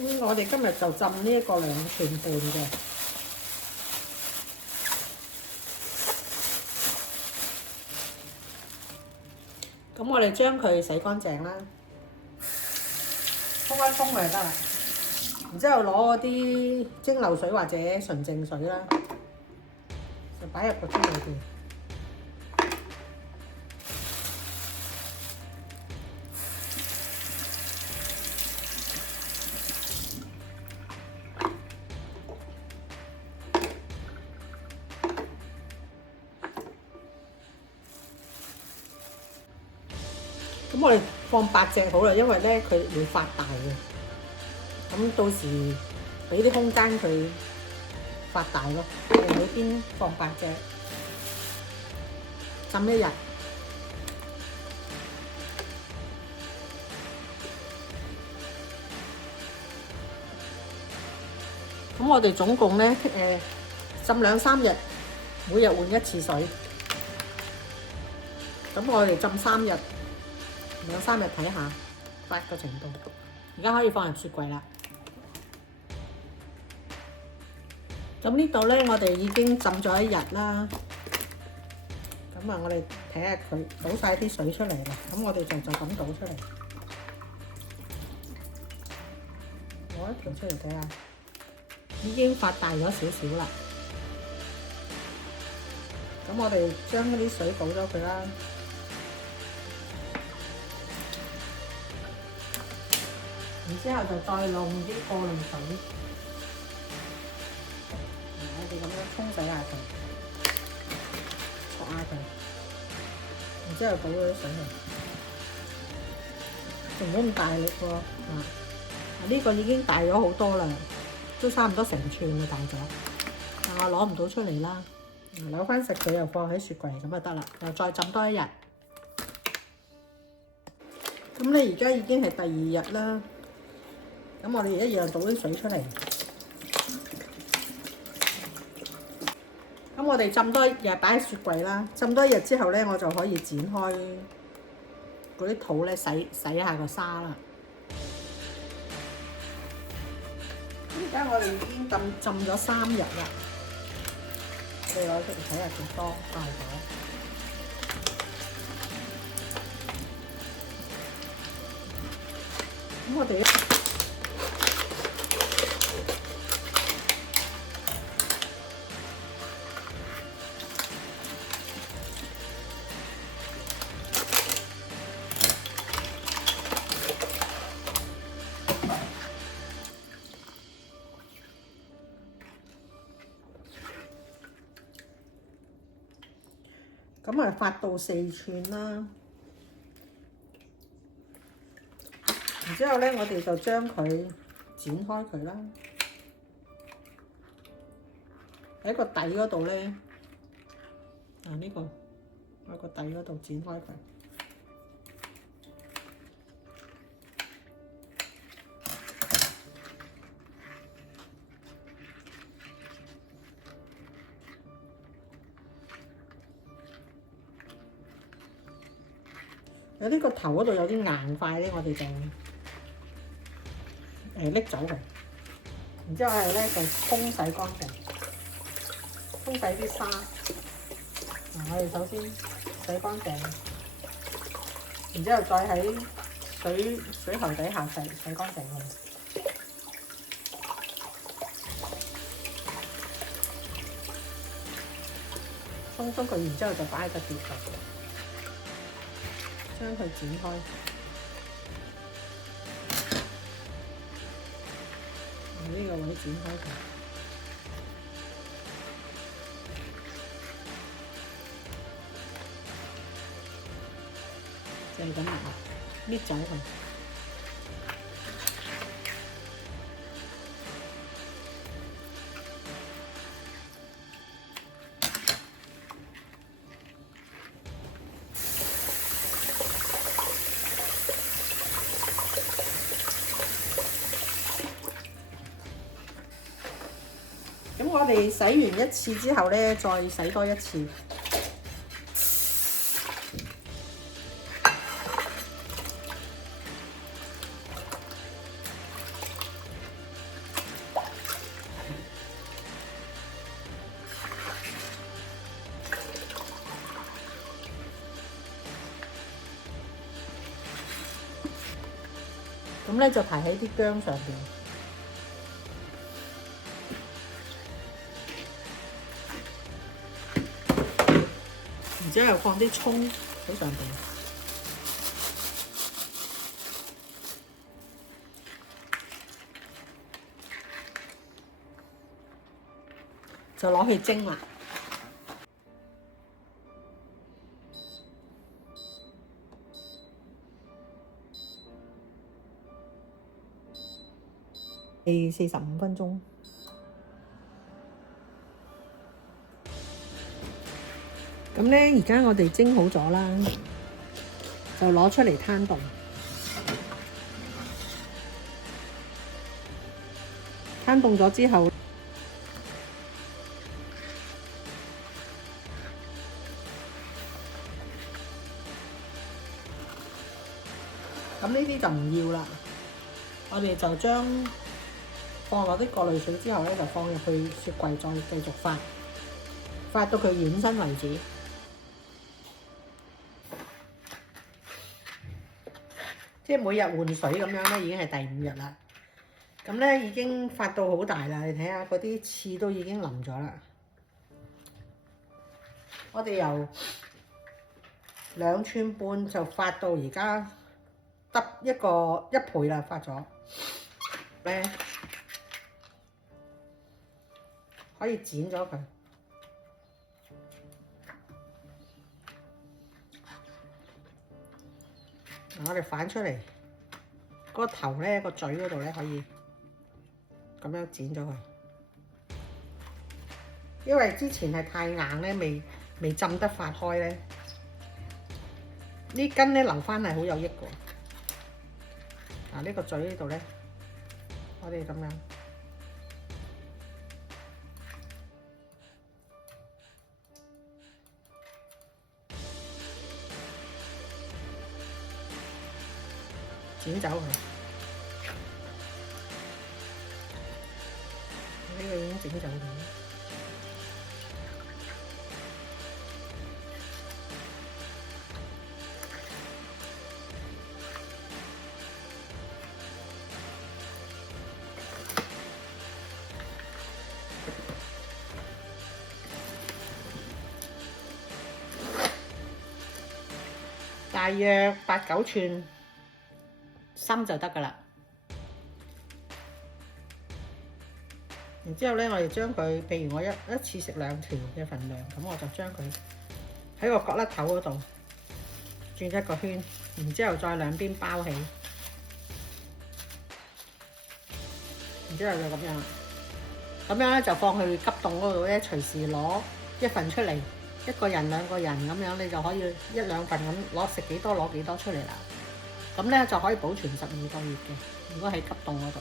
我哋今日就浸呢一個2寸半嘅。咁我哋將佢洗乾淨啦，沖一沖佢就得啦。然之後攞嗰啲蒸餾水或者純淨水啦，就擺入個樽裏邊。咁我哋放8隻好啦，因為咧佢會發大嘅。咁到時俾啲空間佢發大咯。我哋每邊放8隻，浸1日。咁我哋總共咧浸2、3日，每日換1次水。咁我哋浸3日。2、3日睇下發個程度，而家可以放入雪櫃啦。咁呢度咧，我哋已經浸咗1日啦。咁啊，我哋睇下佢倒晒啲水出嚟啦。咁我哋就咁倒出嚟，攞一條出嚟睇下，已經發大咗少少啦。咁我哋將嗰啲水倒咗佢啦。然之後就再用啲過濾水，我哋咁樣沖洗下佢，搓下佢，然之後倒咗啲水嚟，仲唔好咁大力喎。呢個已經大咗好多啦，都差唔多成寸嘅大咗，但我攞唔到出嚟啦。扭翻實佢又放喺雪櫃咁就得啦，又再浸多1日。咁你而家已經係第2日啦。咁我哋一樣倒啲水出嚟。咁我哋浸多1日，擺喺雪櫃啦。浸多1日之後咧，我就可以剪開嗰啲肚咧，洗下個沙啦。而家我哋已經浸咗3日啦。你攞出嚟睇下幾多大咗。咁我哋咁啊發到4寸啦。然之後咧，我哋就將佢剪開佢啦。喺個底嗰度咧，呢個喺個底嗰度剪開佢。有呢個頭嗰度有啲硬塊咧，我哋就拎走佢。然之後係咧就沖洗乾淨，沖洗啲沙。我哋首先洗乾淨，然之後再喺水喉底下洗乾淨佢。沖佢，然之後就擺喺個碟度。將佢剪開，呢個位剪開佢，就係咁啦，搣走佢。咁我哋洗完1次之後咧，再洗多1次。咁咧就排喺啲薑上邊，然之後又放啲葱喺上邊，就攞去蒸啦。45分鐘。咁咧，而家我哋蒸好咗啦，就攞出嚟攤凍。攤凍咗之後，咁呢啲就唔要啦。我哋就將放落啲過濾水之後咧，就放入去雪櫃，再繼續發，發到佢軟身為止。即係每日換水咁樣咧，已經係第5日啦。咁咧已經發到好大啦，你睇下嗰啲刺都已經腍咗啦。我哋由2寸半就發到而家得1倍啦，發咗咧可以剪咗佢。我哋反出嚟，嗰個頭咧，個嘴嗰度咧可以咁樣剪咗佢，因為之前係太硬咧，未浸得發開咧，呢根咧留翻係好有益嘅。呢個嘴呢度咧，我哋咁樣剪走佢，呢個已經整走咗。大約8、9寸深就得㗎啦。然之後咧，我哋將佢，譬如我一次食2條嘅份量，咁我就將佢喺個角落頭嗰度轉一個圈，然之後再兩邊包起，然之後就咁樣，咁樣咧就放去急凍嗰度咧，隨時攞1份出嚟。1個人2個人咁樣，你就可以1、2份咁攞，食幾多攞幾多出嚟啦。咁咧就可以保存12個月嘅。如果喺急凍嗰度。